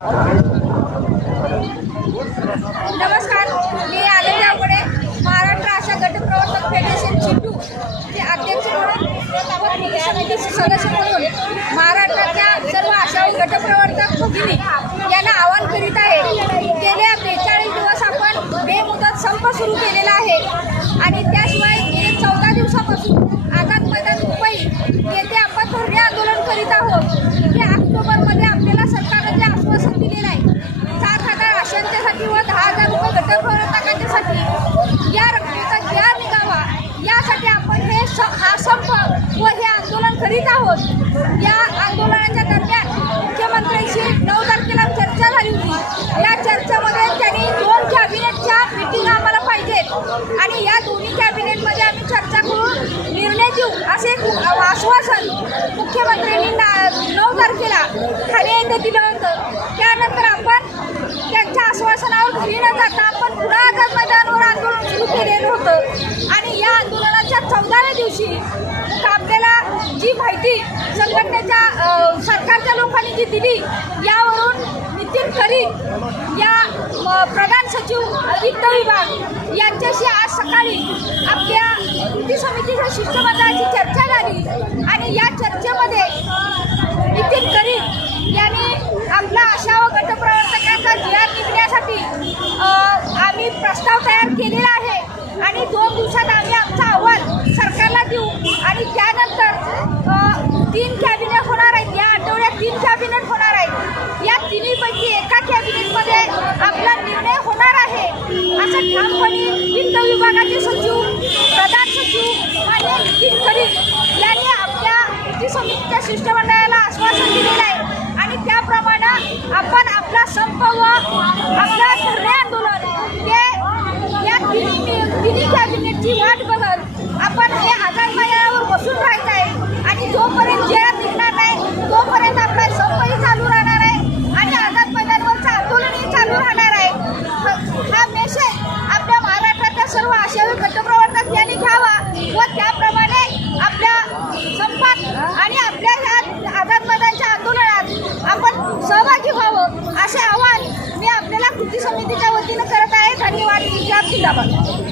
नमस्कार मी आनंद आवकडे महाराष्ट्र आशा गटप्रवर्तक फेडरेशन चिंटू. चे अध्यक्ष म्हणून समितीचे सदस्य म्हणून महाराष्ट्राच्या सर्व आशा गटप्रवर्तक भगिनी यांना आवाहन करीत आहे. गेल्या बेचाळीस दिवस आपण बेमुदत संप सुरू केलेला आहे. आणि त्याशिवाय गेले चौदा दिवसापासून आता मैदान मुंबई येथे आपण धरणे आंदोलन करीत आहोत ते ऑक्टोबरमध्ये आपल्याला सरकारने जे आश्वासन दिलेलं आहे सात हजार आशांच्यासाठी व दहा हजार रुपये गटप्रवर्तकांच्यासाठी या रकमेचा घ्या निघावा यासाठी आपण हा संप व हे आंदोलन करीत आहोत. या आंदोलनाच्या दरम्यान मुख्यमंत्र्यांशी नऊ तारखेला चर्चा झाली होती. या चर्चेमध्ये त्यांनी दोन कॅबिनेटच्या मिटिंग आम्हाला पाहिजेत. आणि या दोन्ही कॅबिनेटमध्ये आम्ही चर्चा करून निर्णय देऊ असे एक आश्वासन मुख्यमंत्र्यांनी ना नऊ तारखेला ठाणे येथे दिलं होतं. त्यानंतर आपण त्यांच्या आश्वासनावर घरी न जाता आपण पुन्हा आझाद मैदानावर आंदोलन सुरू केलेलं होतं. आणि या आंदोलनात चौदाव्या दिवशी आपल्याला जी माहिती संघटनेच्या सरकारच्या लोकांनी जी दिली यावरून नितीन खरीद या म, प्रधान सचिव वित्त विभाग यांच्याशी आज सकाळी आपल्या कृती समितीच्या शिष्टमंडळाची चर्चा झाली. आणि या चर्चेमध्ये नितीन करीम यांनी आपला आशा व गटप्रवर्तकांचा जी निघण्यासाठी आम्ही प्रस्ताव तयार केलेला आहे. आणि दोन दिवसात आम्ही आमचा अहवाल सरकारला देऊ आणि त्यानंतर अ, तीन कॅबिनेट होणार आहेत. या आठवड्यात तीन कॅबिनेट होणार आहेत. या तिन्हीपैकी एका कॅबिनेटमध्ये आपला निर्णय होणार आहे. असं ठामपणे वित्त विभागाचे सचिव प्रधान सचिव आणि नितीन खरी यांनी आपल्या कृती समितीच्या शिष्टमंडळाला आश्वासन दिलेलं आहे. आणि त्याप्रमाणे आपण आपला संप व आपला धरणे आंदोलन ते या तिन्ही तिन्ही कॅबिनेटची वाट बघत आपण हे व त्याप्रमाणे आपल्या संपात आणि आपल्या ह्या आझाद आंदोलनात आपण सहभागी व्हावं असे आवाहन मी आपल्याला कृती समितीच्या वतीनं करत आहे. धन्यवाद. जिंदाबाद